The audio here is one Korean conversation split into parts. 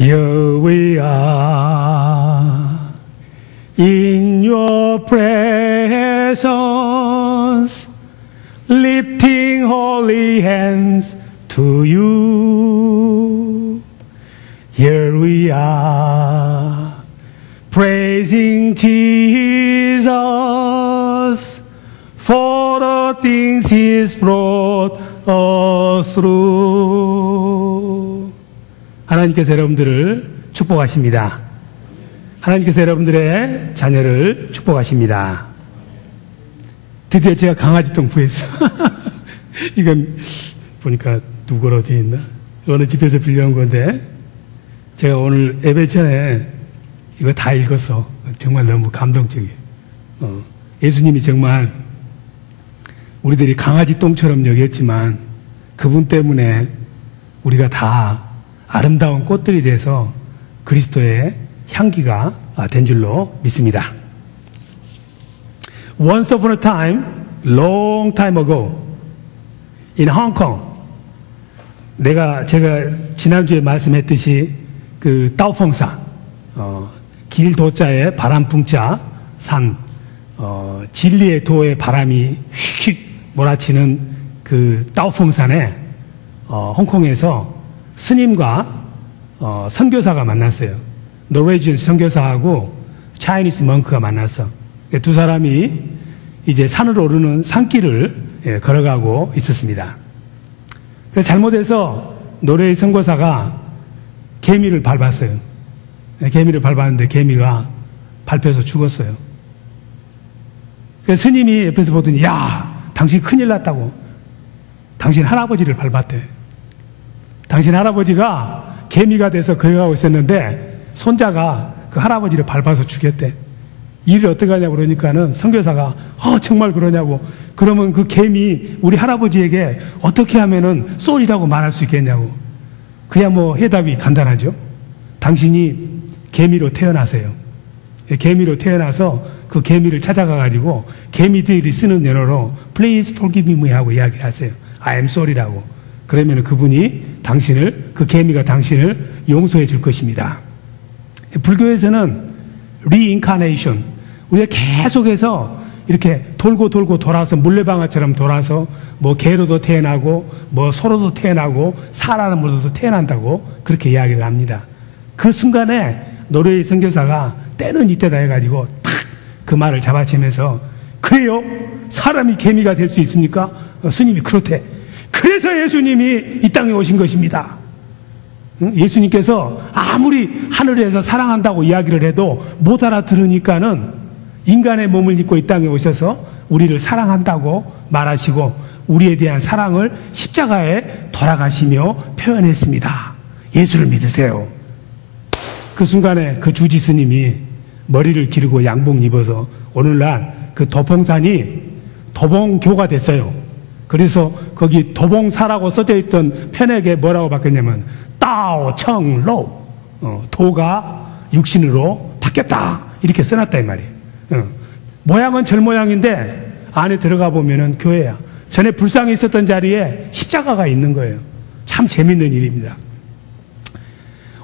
Here we are in your presence, lifting holy hands to you. Here we are praising Jesus for the things He's brought us through. 하나님께서 여러분들을 축복하십니다. 하나님께서 여러분들의 자녀를 축복하십니다. 드디어 제가 강아지 똥 구했어. 이건 보니까 누구로 어디에 있나? 어느 집에서 빌려온 건데, 제가 오늘 예배 전에 이거 다 읽어서 정말 너무 감동적이에요. 예수님이 정말 우리들이 강아지 똥처럼 여겼지만 그분 때문에 우리가 다 아름다운 꽃들이 돼서 그리스도의 향기가 된 줄로 믿습니다. Once upon a time, long time ago, in Hong Kong, 제가 지난주에 말씀했듯이 그 따오펑사, 길도자의 바람풍자 산, 진리의 도의 바람이 휙휙 몰아치는 그 따오펑산에 홍콩에서 스님과 선교사가 만났어요. 노르웨이지언 선교사하고 차이니스 멍크가 만났어. 두 사람이 이제 산을 오르는 산길을 걸어가고 있었습니다. 잘못해서 노르웨이 선교사가 개미를 밟았어요. 개미를 밟았는데 개미가 밟혀서 죽었어요. 스님이 옆에서 보더니, 야, 당신 큰일 났다고. 당신 할아버지를 밟았대. 당신 할아버지가 개미가 돼서 걸어가고 있었는데 손자가 그 할아버지를 밟아서 죽였대. 일을 어떻게 하냐고 그러니까는 선교사가 정말 그러냐고. 그러면 그 개미 우리 할아버지에게 어떻게 하면은 쏠이라고 말할 수 있겠냐고. 그야 뭐 해답이 간단하죠. 당신이 개미로 태어나세요. 개미로 태어나서 그 개미를 찾아가가지고 개미들이 쓰는 연어로 Please forgive me 하고 이야기를 하세요. I am sorry라고. 그러면 그분이 그 개미가 당신을 용서해 줄 것입니다. 불교에서는 reincarnation, 우리가 계속해서 이렇게 돌고 돌아서 물레방아처럼 돌아서 뭐 개로도 태어나고 뭐 소로도 태어나고 사람으로도 태어난다고 그렇게 이야기를 합니다. 그 순간에 노르웨이 선교사가 때는 이때다 해가지고 탁 그 말을 잡아채면서, 그래요? 사람이 개미가 될 수 있습니까? 스님이 그렇대. 그래서 예수님이 이 땅에 오신 것입니다. 예수님께서 아무리 하늘에서 사랑한다고 이야기를 해도 못 알아들으니까는 인간의 몸을 입고 이 땅에 오셔서 우리를 사랑한다고 말하시고 우리에 대한 사랑을 십자가에 돌아가시며 표현했습니다. 예수를 믿으세요. 그 순간에 그 주지 스님이 머리를 기르고 양복 입어서 오늘날 그 도봉산이 도봉교가 됐어요. 그래서 거기 도봉사라고 써져 있던 편에게 뭐라고 바뀌었냐면 따오청로, 도가 육신으로 바뀌었다 이렇게 써놨다 이 말이에요. 모양은 절 모양인데 안에 들어가 보면은 교회야. 전에 불상이 있었던 자리에 십자가가 있는 거예요. 참 재밌는 일입니다.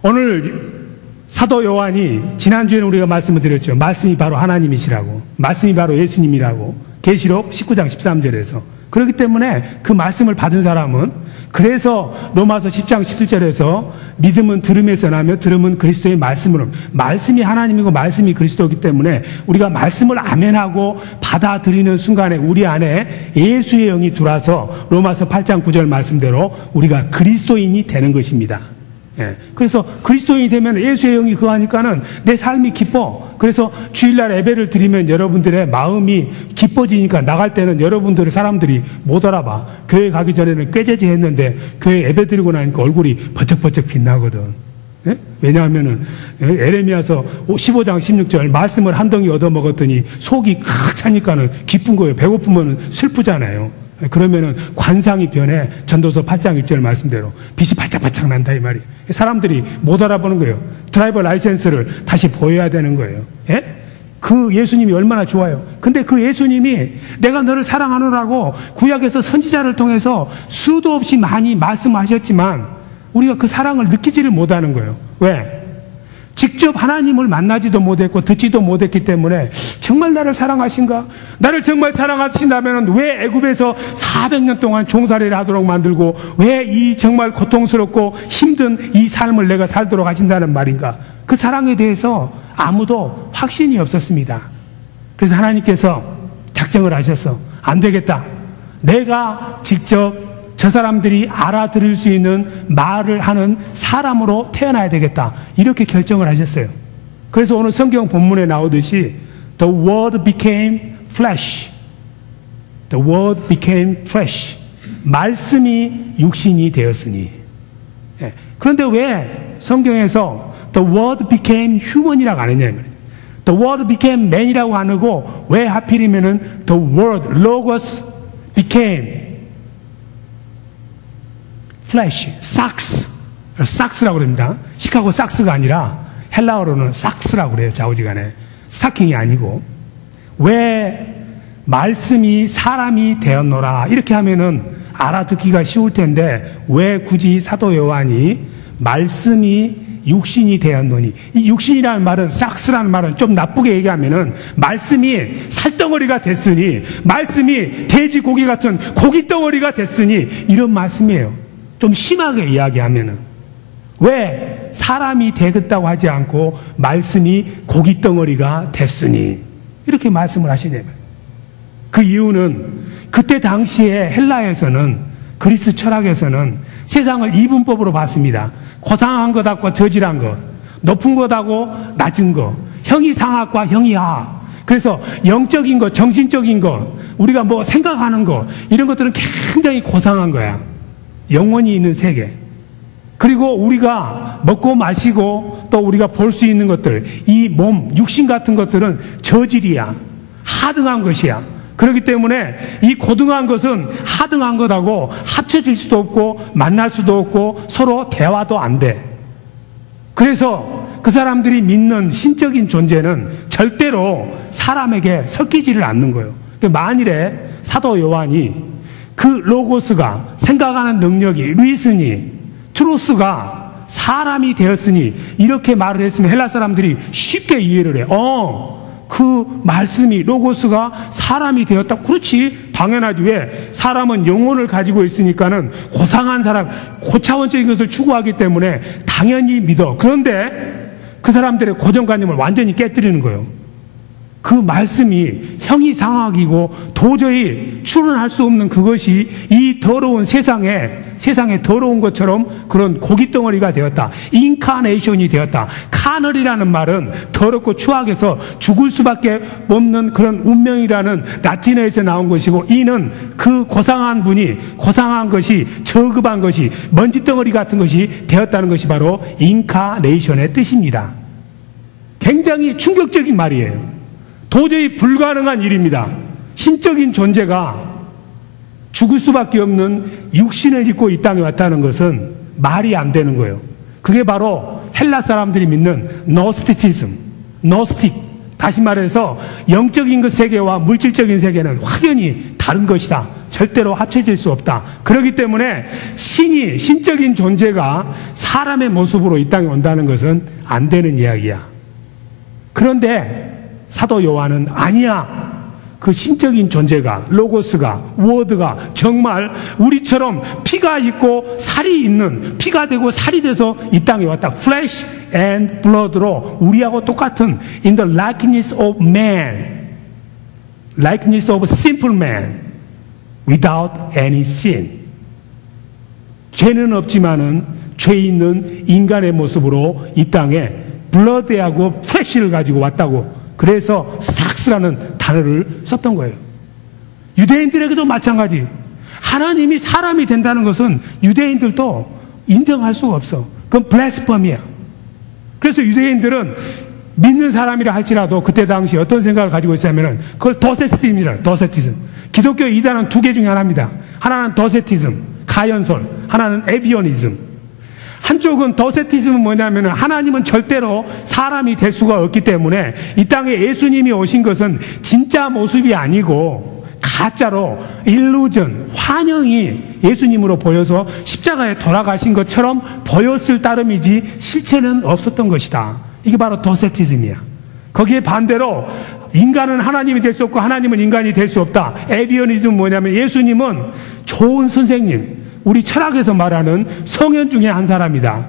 오늘 사도 요한이, 지난주에는 우리가 말씀을 드렸죠. 말씀이 바로 하나님이시라고, 말씀이 바로 예수님이라고, 계시록 19장 13절에서. 그렇기 때문에 그 말씀을 받은 사람은, 그래서 로마서 10장 17절에서 믿음은 들음에서 나며 들음은 그리스도의 말씀으로, 말씀이 하나님이고 말씀이 그리스도이기 때문에 우리가 말씀을 아멘하고 받아들이는 순간에 우리 안에 예수의 영이 들어와서 로마서 8장 9절 말씀대로 우리가 그리스도인이 되는 것입니다. 그래서 그리스도인이 되면 예수의 영이 그하니까는 내 삶이 기뻐. 그래서 주일날 예배를 드리면 여러분들의 마음이 기뻐지니까 나갈 때는 여러분들의 사람들이 못 알아봐. 교회 가기 전에는 꾀죄죄 했는데 교회 예배 드리고 나니까 얼굴이 번쩍번쩍 빛나거든. 왜냐하면은 에레미야서 15장 16절 말씀을 한 덩이 얻어먹었더니 속이 칵 차니까는 기쁜 거예요. 배고프면 슬프잖아요. 그러면은 관상이 변해. 전도서 8장 1절 말씀대로 빛이 반짝반짝 난다 이 말이. 사람들이 못 알아보는 거예요. 드라이버 라이센스를 다시 보여야 되는 거예요. 그 예수님이 얼마나 좋아요. 근데 그 예수님이 내가 너를 사랑하노라고 구약에서 선지자를 통해서 수도 없이 많이 말씀하셨지만 우리가 그 사랑을 느끼지를 못하는 거예요. 왜? 직접 하나님을 만나지도 못했고 듣지도 못했기 때문에 정말 나를 사랑하신가? 나를 정말 사랑하신다면 왜 애굽에서 400년 동안 종살이를 하도록 만들고 왜 이 정말 고통스럽고 힘든 이 삶을 내가 살도록 하신다는 말인가? 그 사랑에 대해서 아무도 확신이 없었습니다. 그래서 하나님께서 작정을 하셨어. 안 되겠다. 내가 직접 저 사람들이 알아들을 수 있는 말을 하는 사람으로 태어나야 되겠다. 이렇게 결정을 하셨어요. 그래서 오늘 성경 본문에 나오듯이 The word became flesh. The word became flesh. 말씀이 육신이 되었으니. 예. 그런데 왜 성경에서 The word became human이라고 안 했냐면 The word became man이라고 안 하고 왜 하필이면은 The word, logos became flesh, 삭스라고 그럽니다. 시카고 삭스가 아니라 헬라어로는 삭스라고 그래요. 좌우지간에. 스타킹이 아니고. 왜 말씀이 사람이 되었노라 이렇게 하면은 알아듣기가 쉬울 텐데 왜 굳이 사도 요한이 말씀이 육신이 되었노니, 이 육신이라는 말은, 삭스라는 말은 좀 나쁘게 얘기하면은 말씀이 살덩어리가 됐으니, 말씀이 돼지고기 같은 고기덩어리가 됐으니 이런 말씀이에요. 좀 심하게 이야기하면은 왜 사람이 되겠다고 하지 않고 말씀이 고깃덩어리가 됐으니 이렇게 말씀을 하시냐면 그 이유는 그때 당시에 헬라에서는 그리스 철학에서는 세상을 이분법으로 봤습니다. 고상한 것하고 저질한 것, 높은 것하고 낮은 것, 형이상학과 형이하학. 그래서 영적인 것, 정신적인 것, 우리가 뭐 생각하는 것 이런 것들은 굉장히 고상한 거야. 영원히 있는 세계. 그리고 우리가 먹고 마시고 또 우리가 볼 수 있는 것들, 이 몸, 육신 같은 것들은 저질이야. 하등한 것이야. 그렇기 때문에 이 고등한 것은 하등한 것하고 합쳐질 수도 없고 만날 수도 없고 서로 대화도 안 돼. 그래서 그 사람들이 믿는 신적인 존재는 절대로 사람에게 섞이지를 않는 거예요. 만일에 사도 요한이 그 로고스가 생각하는 능력이 리슨이 트루스가 사람이 되었으니 이렇게 말을 했으면 헬라 사람들이 쉽게 이해를 해. 그 말씀이 로고스가 사람이 되었다. 그렇지, 당연하지. 왜? 사람은 영혼을 가지고 있으니까는 고상한 사람, 고차원적인 것을 추구하기 때문에 당연히 믿어. 그런데 그 사람들의 고정관념을 완전히 깨뜨리는 거예요. 그 말씀이 형이상학이고 도저히 추론할 수 없는 그것이 이 더러운 세상에 더러운 것처럼 그런 고깃덩어리가 되었다. 인카네이션이 되었다. 카널이라는 말은 더럽고 추악해서 죽을 수밖에 없는 그런 운명이라는 라틴어에서 나온 것이고, 이는 그 고상한 분이, 고상한 것이, 저급한 것이, 먼지덩어리 같은 것이 되었다는 것이 바로 인카네이션의 뜻입니다. 굉장히 충격적인 말이에요. 도저히 불가능한 일입니다. 신적인 존재가 죽을 수밖에 없는 육신을 입고 이 땅에 왔다는 것은 말이 안 되는 거예요. 그게 바로 헬라 사람들이 믿는 노스티티즘, 노스틱. 다시 말해서 영적인 그 세계와 물질적인 세계는 확연히 다른 것이다. 절대로 합쳐질 수 없다. 그렇기 때문에 신적인 존재가 사람의 모습으로 이 땅에 온다는 것은 안 되는 이야기야. 그런데 사도 요한은 아니야. 그 신적인 존재가, 로고스가, 워드가 정말 우리처럼 피가 있고 살이 있는, 피가 되고 살이 돼서 이 땅에 왔다. Flesh and blood로 우리하고 똑같은 in the likeness of man, likeness of simple man, without any sin. 죄는 없지만은 죄 있는 인간의 모습으로 이 땅에 블러드하고 플래시를 가지고 왔다고. 그래서 삭스라는 단어를 썼던 거예요. 유대인들에게도 마찬가지. 하나님이 사람이 된다는 것은 유대인들도 인정할 수가 없어. 그건 블래스퍼미야. 그래서 유대인들은 믿는 사람이라 할지라도 그때 당시 어떤 생각을 가지고 있었냐면 그걸 도세티즘이라, 도세티즘. 기독교 이단은 두 개 중에 하나입니다. 하나는 도세티즘, 가연설. 하나는 에비오니즘. 한쪽은 도세티즘은 뭐냐면 하나님은 절대로 사람이 될 수가 없기 때문에 이 땅에 예수님이 오신 것은 진짜 모습이 아니고 가짜로 일루전, 환영이 예수님으로 보여서 십자가에 돌아가신 것처럼 보였을 따름이지 실체는 없었던 것이다. 이게 바로 도세티즘이야. 거기에 반대로 인간은 하나님이 될 수 없고 하나님은 인간이 될 수 없다. 에비어니즘은 뭐냐면 예수님은 좋은 선생님, 우리 철학에서 말하는 성현 중에 한 사람이다.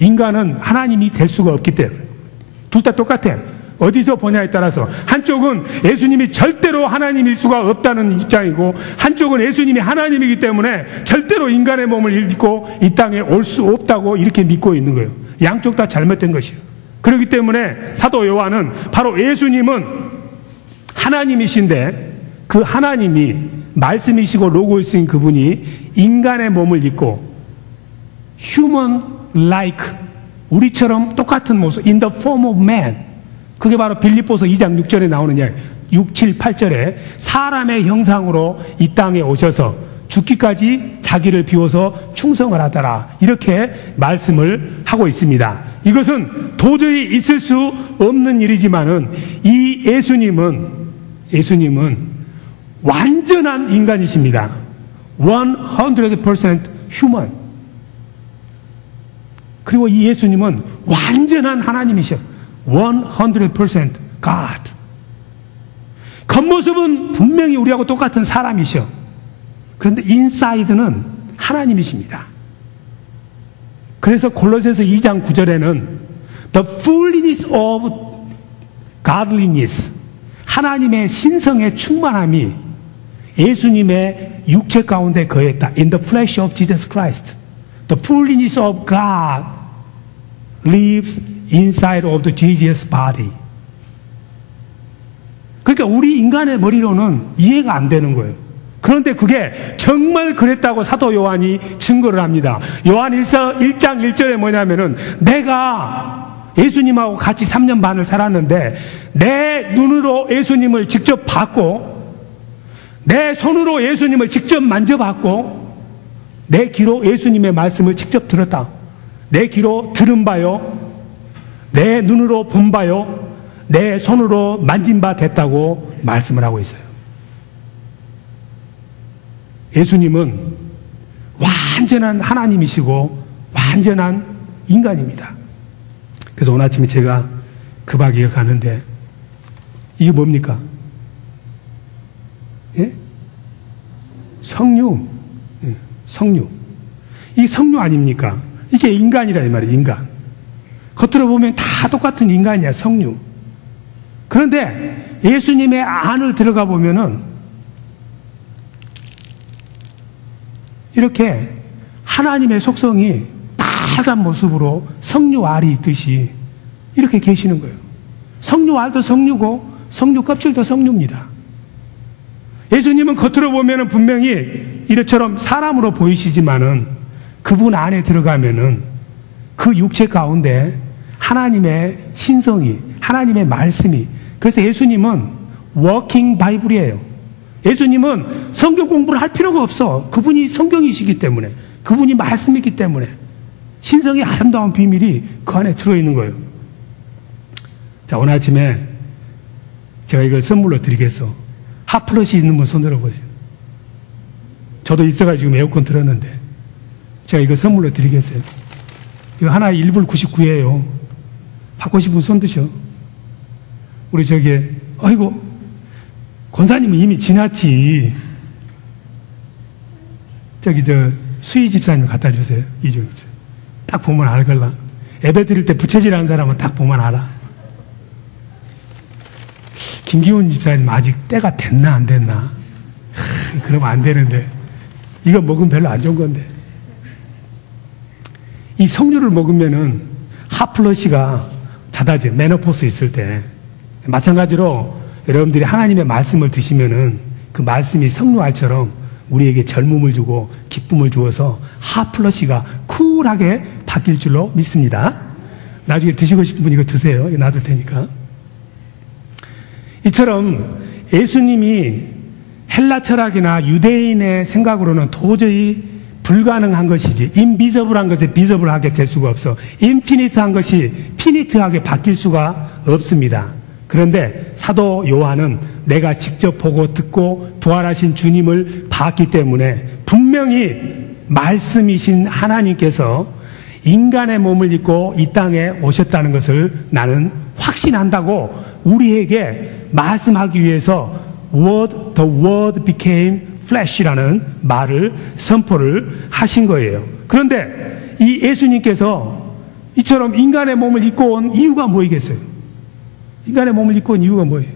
인간은 하나님이 될 수가 없기 때문에. 둘 다 똑같아. 어디서 보냐에 따라서 한쪽은 예수님이 절대로 하나님일 수가 없다는 입장이고 한쪽은 예수님이 하나님이기 때문에 절대로 인간의 몸을 입고 이 땅에 올 수 없다고 이렇게 믿고 있는 거예요. 양쪽 다 잘못된 것이에요. 그렇기 때문에 사도 요한은 바로 예수님은 하나님이신데 그 하나님이 말씀이시고 로고이스인 그분이 인간의 몸을 입고 human like 우리처럼 똑같은 모습 in the form of man, 그게 바로 빌립보서 2장 6절에 나오는 이야기. 6, 7, 8절에 사람의 형상으로 이 땅에 오셔서 죽기까지 자기를 비워서 충성을 하더라, 이렇게 말씀을 하고 있습니다. 이것은 도저히 있을 수 없는 일이지만은 이 예수님은 완전한 인간이십니다. 100% human. 그리고 이 예수님은 완전한 하나님이셔. 100% God. 겉모습은 분명히 우리하고 똑같은 사람이셔. 그런데 인사이드는 하나님이십니다. 그래서 골로새서 2장 9절에는 The fullness of godliness, 하나님의 신성의 충만함이 예수님의 육체 가운데 거했다. In the flesh of Jesus Christ. The fullness of God lives inside of the Jesus body. 그러니까 우리 인간의 머리로는 이해가 안 되는 거예요. 그런데 그게 정말 그랬다고 사도 요한이 증거를 합니다. 요한일서 1장 1절에 뭐냐면은 내가 예수님하고 같이 3년 반을 살았는데 내 눈으로 예수님을 직접 봤고 내 손으로 예수님을 직접 만져봤고 내 귀로 예수님의 말씀을 직접 들었다. 내 귀로 들은 바요, 내 눈으로 본 바요, 내 손으로 만진 바 됐다고 말씀을 하고 있어요. 예수님은 완전한 하나님이시고 완전한 인간입니다. 그래서 오늘 아침에 제가 급하게 가는데 이게 뭡니까? 예? 성류. 예, 성류. 이 성류 아닙니까? 이게 인간이라 이 말이에요. 인간. 겉으로 보면 다 똑같은 인간이야. 성류. 그런데 예수님의 안을 들어가 보면은 이렇게 하나님의 속성이 빨간 모습으로 성류 알이 있듯이 이렇게 계시는 거예요. 성류 알도 성류고 성류 껍질도 성류입니다. 예수님은 겉으로 보면은 분명히 이처럼 사람으로 보이시지만은 그분 안에 들어가면은 그 육체 가운데 하나님의 신성이, 하나님의 말씀이, 그래서 예수님은 워킹 바이블이에요. 예수님은 성경 공부를 할 필요가 없어. 그분이 성경이시기 때문에, 그분이 말씀이기 때문에 신성의 아름다운 비밀이 그 안에 들어있는 거예요. 자, 오늘 아침에 제가 이걸 선물로 드리겠어. 핫플러시 있는 분 손 들어보세요. 저도 있어가지고 지금 에어컨 틀었는데 제가 이거 선물로 드리겠어요. 이거 하나에 1불 99예요. 받고 싶은 분 손 드셔. 우리 아이고 권사님은 이미 지났지. 수희 집사님 갖다 주세요. 이준 집사. 딱 보면 알걸라. 예배 드릴 때 부채질하는 사람은 딱 보면 알아. 김기훈 집사님 아직 때가 됐나 안 됐나? 그러면 안 되는데. 이거 먹으면 별로 안 좋은 건데. 이 석류를 먹으면은 핫플러시가 잦아져. 메노포스 있을 때. 마찬가지로 여러분들이 하나님의 말씀을 드시면은 그 말씀이 석류알처럼 우리에게 젊음을 주고 기쁨을 주어서 핫플러시가 쿨하게 바뀔 줄로 믿습니다. 나중에 드시고 싶은 분 이거 드세요. 이거 놔둘 테니까. 이처럼 예수님이 헬라 철학이나 유대인의 생각으로는 도저히 불가능한 것이지, 인비저블한 것에 비저블하게 될 수가 없어. 인피니트한 것이 피니트하게 바뀔 수가 없습니다. 그런데 사도 요한은 내가 직접 보고 듣고 부활하신 주님을 봤기 때문에 분명히 말씀이신 하나님께서 인간의 몸을 입고 이 땅에 오셨다는 것을 나는 확신한다고 우리에게 말씀하기 위해서 the word became flesh라는 말을 선포를 하신 거예요. 그런데 이 예수님께서 이처럼 인간의 몸을 입고 온 이유가 뭐이겠어요? 인간의 몸을 입고 온 이유가 뭐예요?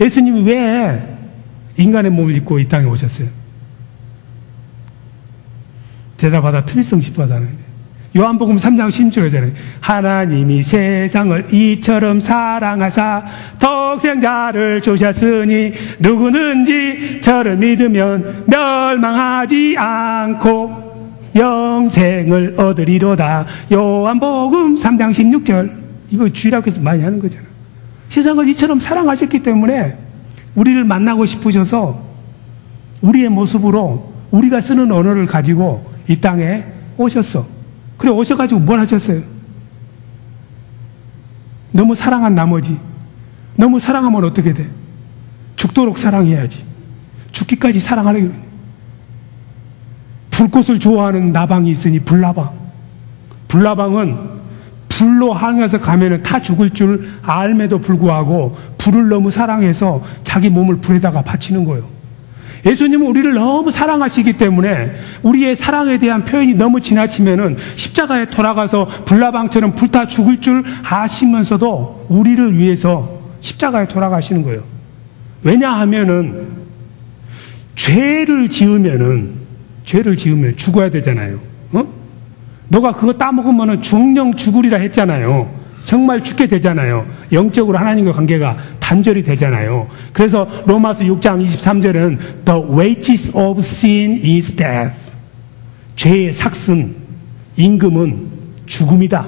예수님이 왜 인간의 몸을 입고 이 땅에 오셨어요? 대답하다 틀리성 싶어하잖아요. 요한복음 3장 16절에 하나님이 세상을 이처럼 사랑하사 독생자를 주셨으니 누구든지 저를 믿으면 멸망하지 않고 영생을 얻으리로다. 요한복음 3장 16절. 이거 주일학교에서 많이 하는 거잖아. 세상을 이처럼 사랑하셨기 때문에 우리를 만나고 싶으셔서 우리의 모습으로 우리가 쓰는 언어를 가지고 이 땅에 오셨어. 그래 오셔가지고 뭘 하셨어요? 너무 사랑한 나머지 너무 사랑하면 어떻게 돼? 죽도록 사랑해야지. 죽기까지 사랑하려고. 불꽃을 좋아하는 나방이 있으니 불나방은 불로 향해서 가면은 다 죽을 줄 알매도 불구하고 불을 너무 사랑해서 자기 몸을 불에다가 바치는 거예요. 예수님은 우리를 너무 사랑하시기 때문에 우리의 사랑에 대한 표현이 너무 지나치면은 십자가에 돌아가서 불나방처럼 불타 죽을 줄 아시면서도 우리를 위해서 십자가에 돌아가시는 거예요. 왜냐하면은 죄를 지으면 죽어야 되잖아요. 너가 그거 따먹으면은 정령 죽으리라 했잖아요. 정말 죽게 되잖아요. 영적으로 하나님과 관계가 단절이 되잖아요. 그래서 로마서 6장 23절은 The wages of sin is death. 죄의 삭슨, 임금은 죽음이다.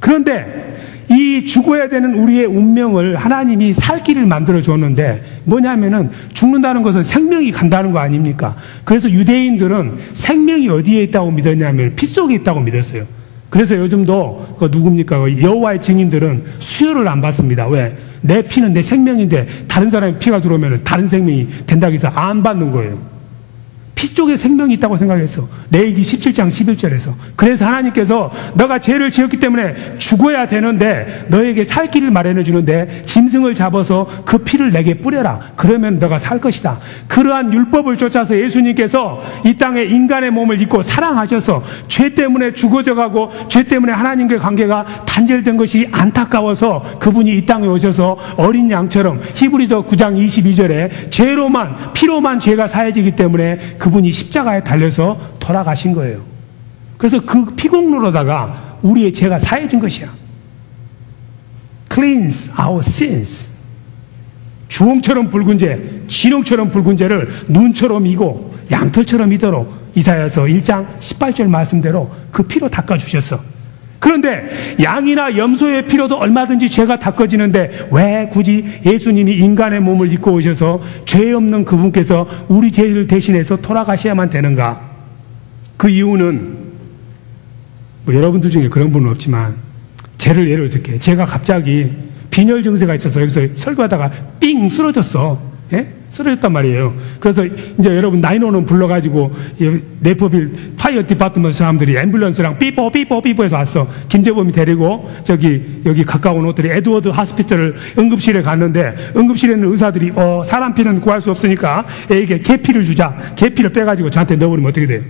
그런데 이 죽어야 되는 우리의 운명을 하나님이 살 길을 만들어 줬는데 뭐냐면은 죽는다는 것은 생명이 간다는 거 아닙니까? 그래서 유대인들은 생명이 어디에 있다고 믿었냐면 피 속에 있다고 믿었어요. 그래서 요즘도 누굽니까? 여호와의 증인들은 수혈을 안 받습니다. 왜? 내 피는 내 생명인데 다른 사람의 피가 들어오면 다른 생명이 된다고 해서 안 받는 거예요. 피 쪽에 생명이 있다고 생각했어. 레위기 17장 11절에서. 그래서 하나님께서 너가 죄를 지었기 때문에 죽어야 되는데 너에게 살 길을 마련해 주는데 짐승을 잡아서 그 피를 내게 뿌려라. 그러면 너가 살 것이다. 그러한 율법을 쫓아서 예수님께서 이 땅에 인간의 몸을 입고 사랑하셔서 죄 때문에 죽어져가고 죄 때문에 하나님과의 관계가 단절된 것이 안타까워서 그분이 이 땅에 오셔서 어린 양처럼 히브리서 9장 22절에 죄로만 피로만 죄가 사해지기 때문에 그분이 십자가에 달려서 돌아가신 거예요. 그래서 그 피공로로다가 우리의 죄가 사해진 것이야. Cleanse our sins. 주홍처럼 붉은 죄, 진홍처럼 붉은 죄를 눈처럼 이고 양털처럼 이도록 이사야서 1장 18절 말씀대로 그 피로 닦아주셨어. 그런데 양이나 염소의 피로도 얼마든지 죄가 닦아지는데 왜 굳이 예수님이 인간의 몸을 입고 오셔서 죄 없는 그분께서 우리 죄를 대신해서 돌아가셔야만 되는가? 그 이유는 뭐 여러분들 중에 그런 분은 없지만 죄를 예를 들게 제가 갑자기 빈혈 증세가 있어서 여기서 설교하다가 삥 쓰러졌어. 예? 쓰러졌단 말이에요. 그래서 이제 여러분 911 불러가지고 네퍼빌 파이어 디파트먼트 사람들이 앰뷸런스랑 삐뽀 해서 왔어. 김재범이 데리고 여기 가까운 호텔에 에드워드 하스피털 응급실에 갔는데 응급실에 있는 의사들이 사람 피는 구할 수 없으니까 애에게 개피를 주자. 개피를 빼가지고 저한테 넣어버리면 어떻게 돼요?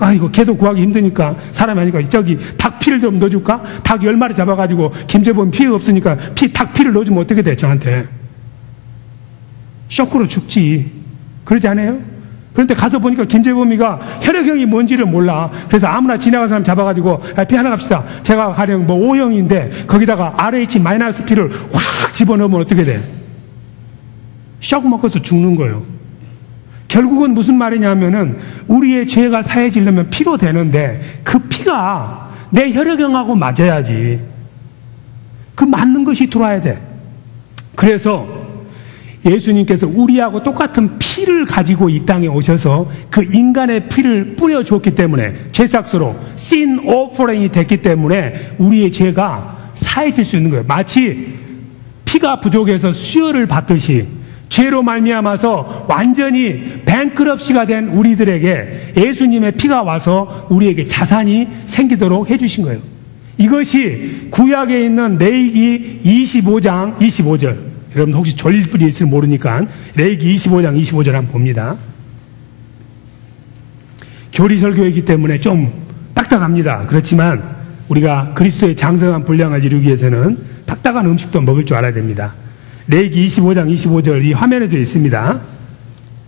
아이고 개도 구하기 힘드니까 사람이 아니까 닭 피를 좀 넣어줄까? 닭 10마리 잡아가지고 김재범 피가 없으니까 닭 피를 넣어주면 어떻게 돼 저한테? 쇼크로 죽지. 그러지 않아요? 그런데 가서 보니까 김재범이가 혈액형이 뭔지를 몰라. 그래서 아무나 지나간 사람 잡아가지고 피 하나 갑시다. 제가 가령 뭐 O형인데 거기다가 RH-P를 확 집어넣으면 어떻게 돼? 쇼크 먹어서 죽는 거예요. 결국은 무슨 말이냐면은 우리의 죄가 사해지려면 피로 되는데 그 피가 내 혈액형하고 맞아야지. 그 맞는 것이 들어와야 돼. 그래서 예수님께서 우리하고 똑같은 피를 가지고 이 땅에 오셔서 그 인간의 피를 뿌려줬기 때문에 죄삭수로 sin offering이 됐기 때문에 우리의 죄가 사해질 수 있는 거예요. 마치 피가 부족해서 수혈을 받듯이 죄로 말미암아서 완전히 뱅크럽시가 된 우리들에게 예수님의 피가 와서 우리에게 자산이 생기도록 해주신 거예요. 이것이 구약에 있는 레위기 25장 25절. 여러분 혹시 졸릴 분이 있을지 모르니까 레위기 25장 25절 한번 봅니다. 교리 설교이기 때문에 좀 딱딱합니다. 그렇지만 우리가 그리스도의 장성한 분량을 이루기 위해서는 딱딱한 음식도 먹을 줄 알아야 됩니다. 레위기 25장 25절 이 화면에도 있습니다.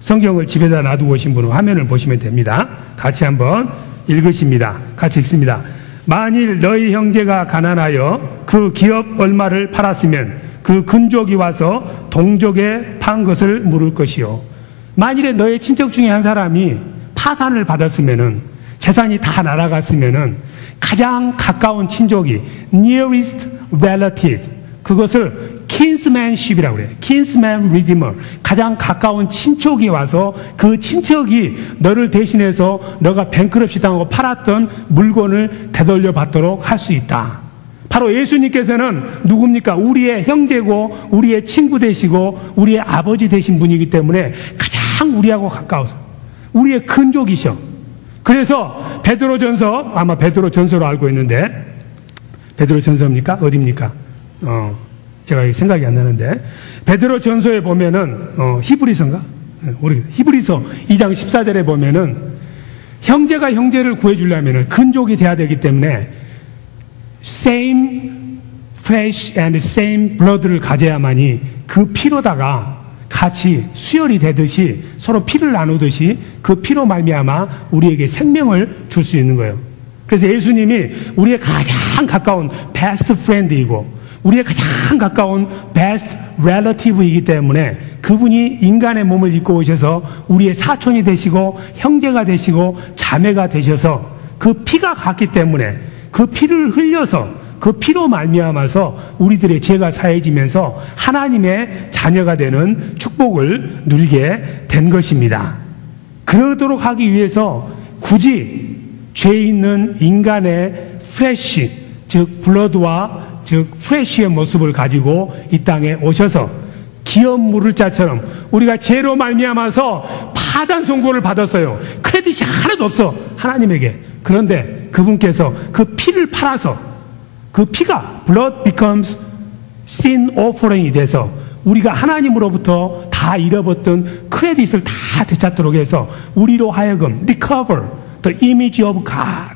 성경을 집에다 놔두고 오신 분은 화면을 보시면 됩니다. 같이 한번 읽으십니다. 같이 읽습니다. 만일 너희 형제가 가난하여 그 기업 얼마를 팔았으면 그 근족이 와서 동족에 판 것을 물을 것이요. 만일에 너의 친척 중에 한 사람이 파산을 받았으면은 재산이 다 날아갔으면은 가장 가까운 친족이 nearest relative 그것을 kinsmanship이라고 그래요. kinsman redeemer 가장 가까운 친척이 와서 그 친척이 너를 대신해서 너가 뱅크럽시 당하고 팔았던 물건을 되돌려 받도록 할 수 있다. 바로 예수님께서는 누굽니까? 우리의 형제고 우리의 친구 되시고 우리의 아버지 되신 분이기 때문에 가장 우리하고 가까워서 우리의 근족이셔. 그래서 베드로전서 아마 베드로전서로 알고 있는데 베드로전서입니까? 어디입니까? 제가 생각이 안 나는데 베드로전서에 보면은 히브리서인가? 우리 히브리서 2장 14절에 보면은 형제가 형제를 구해주려면은 근족이 돼야 되기 때문에 same flesh and same blood를 가져야만이 그 피로다가 같이 수혈이 되듯이 서로 피를 나누듯이 그 피로 말미암아 우리에게 생명을 줄 수 있는 거예요. 그래서 예수님이 우리의 가장 가까운 best friend이고 우리의 가장 가까운 best relative이기 때문에 그분이 인간의 몸을 입고 오셔서 우리의 사촌이 되시고 형제가 되시고 자매가 되셔서 그 피가 갔기 때문에 그 피를 흘려서 그 피로 말미암아서 우리들의 죄가 사해지면서 하나님의 자녀가 되는 축복을 누리게 된 것입니다. 그러도록 하기 위해서 굳이 죄 있는 인간의 플래시, 즉 블러드와 즉 프레쉬의 모습을 가지고 이 땅에 오셔서 기업 물을 자처럼 우리가 죄로 말미암아서 파산 선고를 받았어요. 크레딧이 하나도 없어 하나님에게. 그런데 그분께서 그 피를 팔아서 그 피가 blood becomes sin offering이 돼서 우리가 하나님으로부터 다 잃어버렸던 크레딧을 다 되찾도록 해서 우리로 하여금 recover the image of God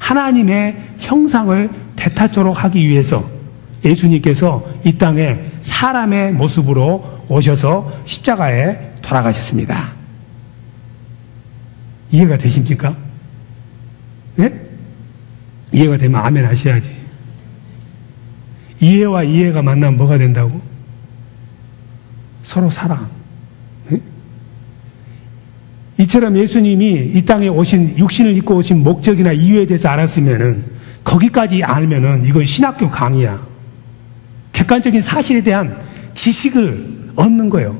하나님의 형상을 되찾도록 하기 위해서 예수님께서 이 땅에 사람의 모습으로 오셔서 십자가에 돌아가셨습니다. 이해가 되십니까? 네? 이해가 되면 아멘 하셔야지. 이해와 이해가 만나면 뭐가 된다고? 서로 사랑. 네? 이처럼 예수님이 이 땅에 오신 육신을 입고 오신 목적이나 이유에 대해서 알았으면은 거기까지 알면은 이건 신학교 강의야. 객관적인 사실에 대한 지식을 얻는 거예요.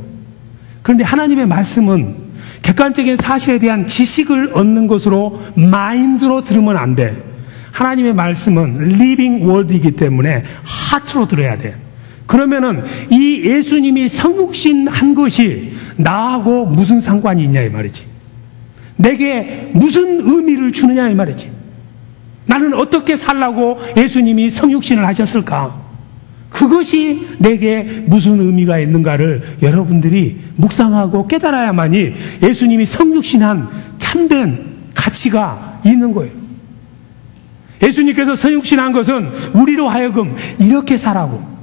그런데 하나님의 말씀은 객관적인 사실에 대한 지식을 얻는 것으로 마인드로 들으면 안 돼. 하나님의 말씀은 리빙 월드이기 때문에 하트로 들어야 돼. 그러면은 이 예수님이 성육신 한 것이 나하고 무슨 상관이 있냐 이 말이지. 내게 무슨 의미를 주느냐 이 말이지. 나는 어떻게 살라고 예수님이 성육신을 하셨을까? 그것이 내게 무슨 의미가 있는가를 여러분들이 묵상하고 깨달아야만이 예수님이 성육신한 참된 가치가 있는 거예요. 예수님께서 성육신한 것은 우리로 하여금 이렇게 살라고.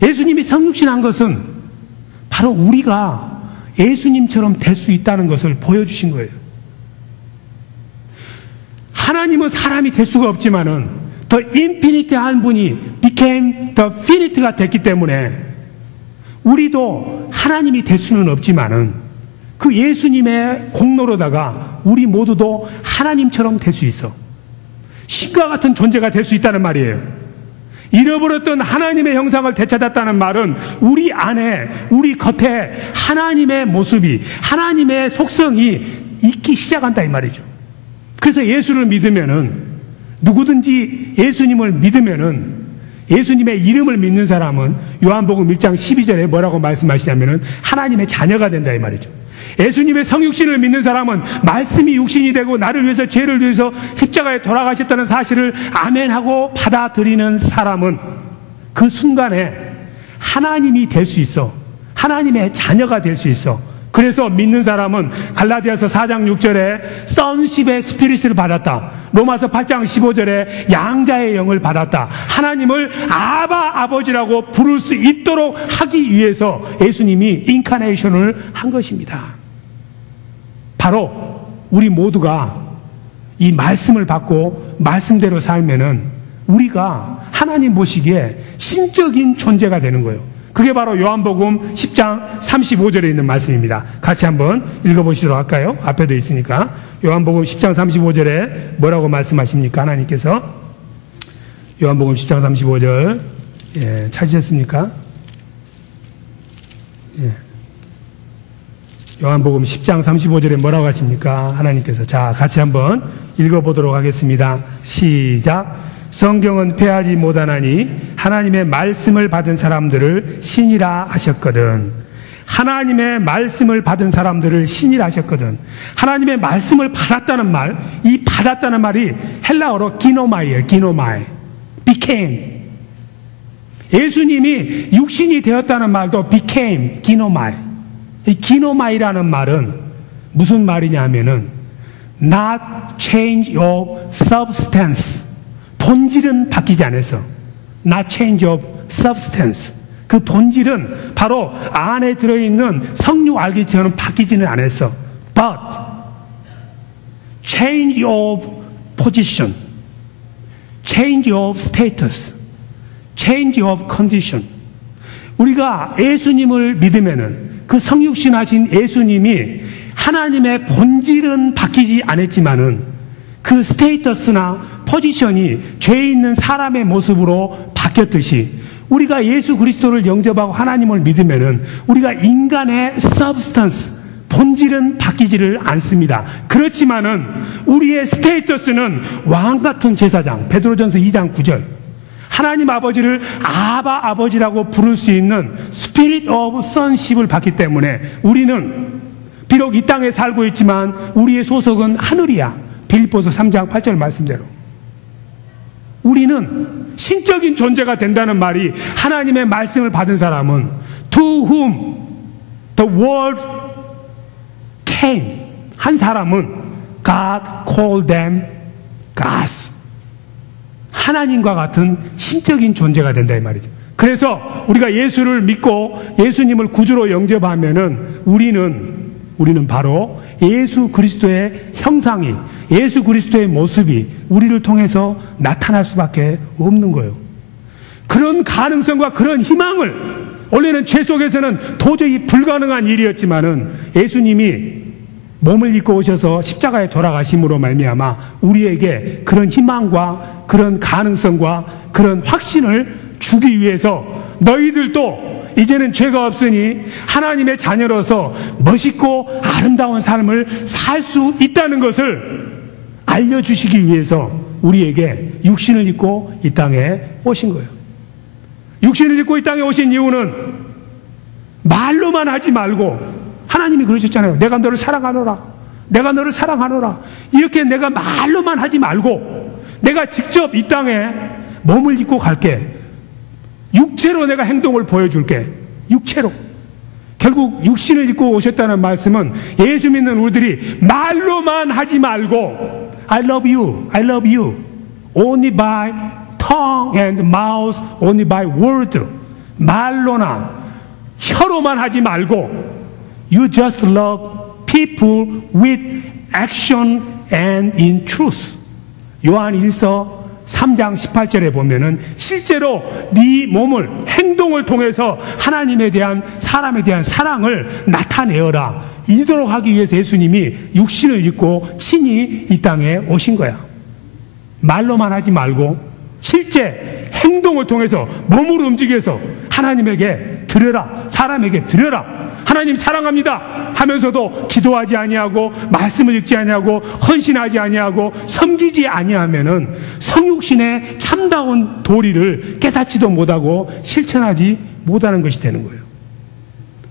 예수님이 성육신한 것은 바로 우리가 예수님처럼 될 수 있다는 것을 보여주신 거예요. 하나님은 사람이 될 수가 없지만은 The infinite 한 분이 became the finite가 됐기 때문에 우리도 하나님이 될 수는 없지만은 그 예수님의 공로로다가 우리 모두도 하나님처럼 될 수 있어. 신과 같은 존재가 될 수 있다는 말이에요. 잃어버렸던 하나님의 형상을 되찾았다는 말은 우리 안에, 우리 겉에 하나님의 모습이, 하나님의 속성이 있기 시작한다 이 말이죠. 그래서 예수를 믿으면은, 누구든지 예수님을 믿으면은 예수님의 이름을 믿는 사람은 요한복음 1장 12절에 뭐라고 말씀하시냐면은 하나님의 자녀가 된다 이 말이죠. 예수님의 성육신을 믿는 사람은 말씀이 육신이 되고 나를 위해서 죄를 위해서 십자가에 돌아가셨다는 사실을 아멘하고 받아들이는 사람은 그 순간에 하나님이 될 수 있어. 하나님의 자녀가 될 수 있어. 그래서 믿는 사람은 갈라디아서 4장 6절에 sonship의 스피릿을 받았다. 로마서 8장 15절에 양자의 영을 받았다. 하나님을 아바 아버지라고 부를 수 있도록 하기 위해서 예수님이 인카네이션을 한 것입니다. 바로 우리 모두가 이 말씀을 받고 말씀대로 살면은 우리가 하나님 보시기에 신적인 존재가 되는 거예요. 그게 바로 요한복음 10장 35절에 있는 말씀입니다. 같이 한번 읽어보시도록 할까요? 앞에도 있으니까. 요한복음 10장 35절에 뭐라고 말씀하십니까? 하나님께서. 요한복음 10장 35절. 예, 찾으셨습니까? 예. 요한복음 10장 35절에 뭐라고 하십니까? 하나님께서. 자, 같이 한번 읽어보도록 하겠습니다. 시작. 성경은 패하지 못하나니 하나님의 말씀을 받은 사람들을 신이라 하셨거든. 하나님의 말씀을 받은 사람들을 신이라 하셨거든. 하나님의 말씀을 받았다는 말, 이 받았다는 말이 헬라어로 기노마이에요. 기노마이. became. 예수님이 육신이 되었다는 말도 became, 기노마이. 이 기노마이라는 말은 무슨 말이냐면은 not change of substance. 본질은 바뀌지 않았어. Not change of substance. 그 본질은 바로 안에 들어있는 석류알기처럼 바뀌지는 않았어. But change of position, change of status, change of condition. 우리가 예수님을 믿으면은 그 성육신 하신 예수님이 하나님의 본질은 바뀌지 않았지만은 그 스테이터스나 포지션이 죄 있는 사람의 모습으로 바뀌었듯이 우리가 예수 그리스도를 영접하고 하나님을 믿으면은 우리가 인간의 substance, 본질은 바뀌지를 않습니다. 그렇지만은 우리의 스테이터스는 왕 같은 제사장, 베드로전서 2장 9절. 하나님 아버지를 아바 아버지라고 부를 수 있는 스피릿 오브 선십을 받기 때문에 우리는 비록 이 땅에 살고 있지만 우리의 소속은 하늘이야. 빌립보서 3장 8절 말씀대로 우리는 신적인 존재가 된다는 말이 하나님의 말씀을 받은 사람은 to whom the word came 한 사람은 God called them gods 하나님과 같은 신적인 존재가 된다 이 말이죠. 그래서 우리가 예수를 믿고 예수님을 구주로 영접하면은 우리는 바로 예수 그리스도의 형상이 예수 그리스도의 모습이 우리를 통해서 나타날 수밖에 없는 거예요. 그런 가능성과 그런 희망을 원래는 죄 속에서는 도저히 불가능한 일이었지만은 예수님이 몸을 입고 오셔서 십자가에 돌아가심으로 말미암아 우리에게 그런 희망과 그런 가능성과 그런 확신을 주기 위해서 너희들도 이제는 죄가 없으니 하나님의 자녀로서 멋있고 아름다운 삶을 살 수 있다는 것을 알려주시기 위해서 우리에게 육신을 입고 이 땅에 오신 거예요. 육신을 입고 이 땅에 오신 이유는 말로만 하지 말고 하나님이 그러셨잖아요. 내가 너를 사랑하노라. 내가 너를 사랑하노라. 이렇게 내가 말로만 하지 말고 내가 직접 이 땅에 몸을 입고 갈게. 육체로 내가 행동을 보여줄게. 육체로. 결국 육신을 입고 오셨다는 말씀은 예수 믿는 우리들이 말로만 하지 말고 I love you, I love you only by tongue and mouth, only by word 말로나 혀로만 하지 말고 You just love people with action and in truth. 요한 1서 3장 18절에 보면은 실제로 네 몸을 행동을 통해서 하나님에 대한 사람에 대한 사랑을 나타내어라. 이도록 하기 위해서 예수님이 육신을 입고 친히 이 땅에 오신 거야. 말로만 하지 말고 실제 행동을 통해서 몸을 움직여서 하나님에게 드려라. 사람에게 드려라. 하나님 사랑합니다 하면서도 기도하지 아니하고 말씀을 읽지 아니하고 헌신하지 아니하고 섬기지 아니하면은 성육신의 참다운 도리를 깨닫지도 못하고 실천하지 못하는 것이 되는 거예요.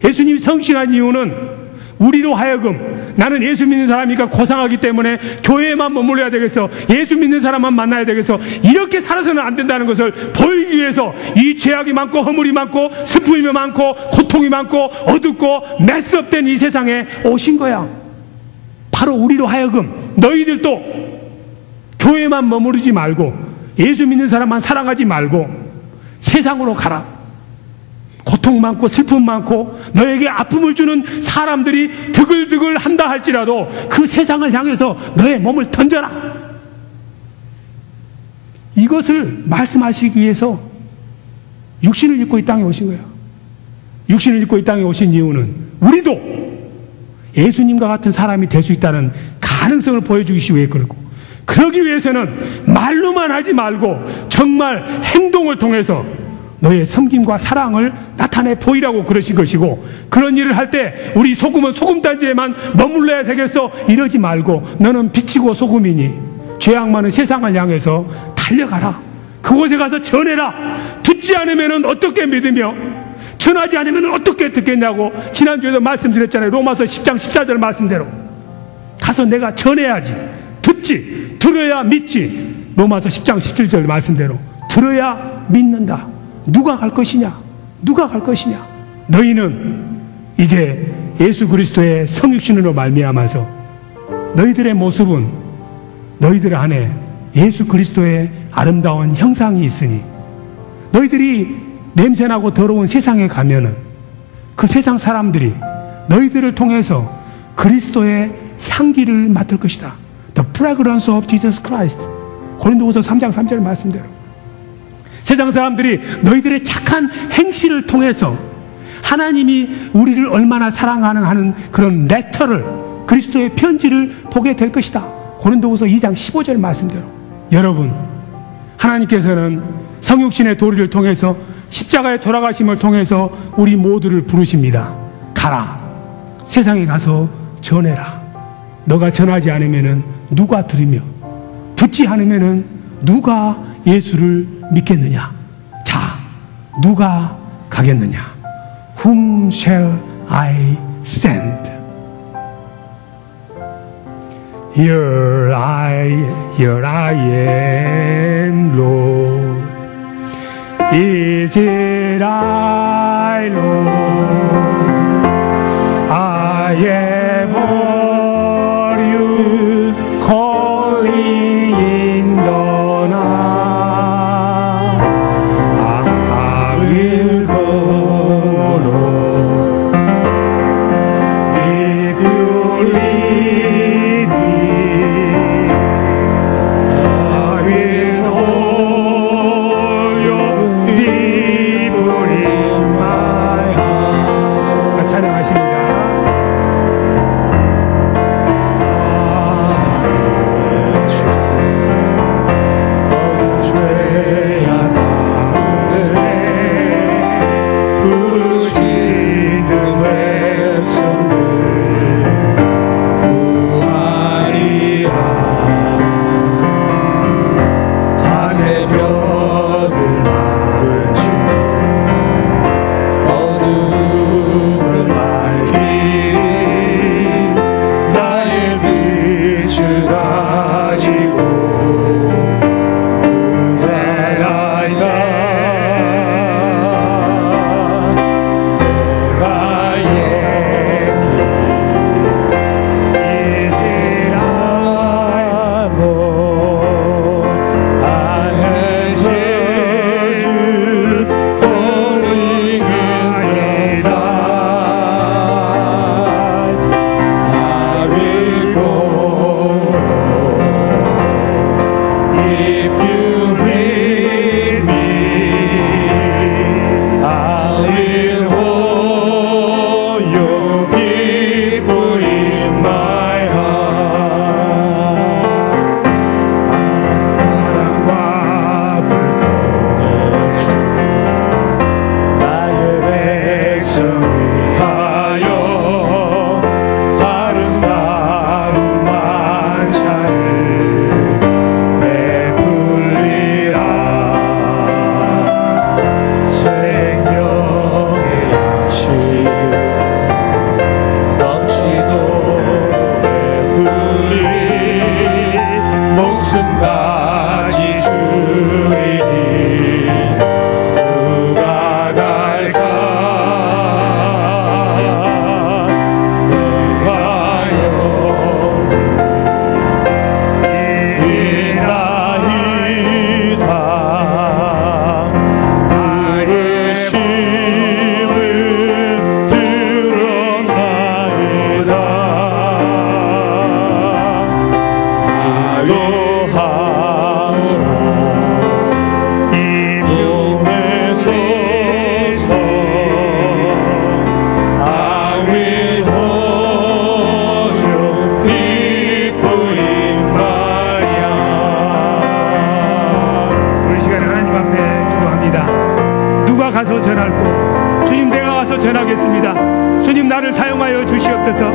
예수님이 성신한 이유는 우리로 하여금 나는 예수 믿는 사람이니까 고상하기 때문에 교회에만 머물러야 되겠어, 예수 믿는 사람만 만나야 되겠어, 이렇게 살아서는 안 된다는 것을 보이기 위해서 이 죄악이 많고 허물이 많고 슬픔이 많고 고통이 많고 어둡고 메스업된 이 세상에 오신 거야. 바로 우리로 하여금 너희들도 교회만 머무르지 말고 예수 믿는 사람만 사랑하지 말고 세상으로 가라. 고통 많고 슬픔 많고 너에게 아픔을 주는 사람들이 드글드글 한다 할지라도 그 세상을 향해서 너의 몸을 던져라. 이것을 말씀하시기 위해서 육신을 입고 이 땅에 오신 거야. 육신을 입고 이 땅에 오신 이유는 우리도 예수님과 같은 사람이 될 수 있다는 가능성을 보여주기 위해 그렇고, 그러기 위해서는 말로만 하지 말고 정말 행동을 통해서 너의 섬김과 사랑을 나타내 보이라고 그러신 것이고, 그런 일을 할 때 우리 소금은 소금단지에만 머물러야 되겠어 이러지 말고 너는 빛이고 소금이니 죄악 많은 세상을 향해서 달려가라. 그곳에 가서 전해라. 듣지 않으면 어떻게 믿으며 전하지 않으면 어떻게 듣겠냐고 지난주에도 말씀드렸잖아요. 로마서 10장 14절 말씀대로 가서 내가 전해야지. 듣지, 들어야 믿지. 로마서 10장 17절 말씀대로 들어야 믿는다. 누가 갈 것이냐? 누가 갈 것이냐? 너희는 이제 예수 그리스도의 성육신으로 말미암아서 너희들의 모습은 너희들 안에 예수 그리스도의 아름다운 형상이 있으니 너희들이 냄새나고 더러운 세상에 가면은 그 세상 사람들이 너희들을 통해서 그리스도의 향기를 맡을 것이다. The fragrance of Jesus Christ. 고린도후서 3장 3절 말씀대로 세상 사람들이 너희들의 착한 행실을 통해서 하나님이 우리를 얼마나 사랑하는 하는 그런 레터를, 그리스도의 편지를 보게 될 것이다. 고린도후서 2장 15절 말씀대로 여러분, 하나님께서는 성육신의 도리를 통해서 십자가의 돌아가심을 통해서 우리 모두를 부르십니다. 가라. 세상에 가서 전해라. 너가 전하지 않으면 누가 들으며 듣지 않으면 누가 예수를 믿겠느냐? 자, 누가 가겠느냐? Whom shall I send? Here I am, Lord. Is it I, Lord? I have heard you calling in the night. I will go, Lord, if you lead me. I will hold your people in my heart. 자, 찬양하십니다. I will trust. 웃음까지 주리니 누가 갈까 내가 여기 있나이다 부르심을 들었나이다 아유하소 임용해소서 아위호주 빛부인 마리아. 우리 시간에 하나님 앞에 기도합니다. 누가 가서 전할꼬? 주님, 내가 가서 전하겠습니다. 주님, 나를 사용하여 주시옵소서.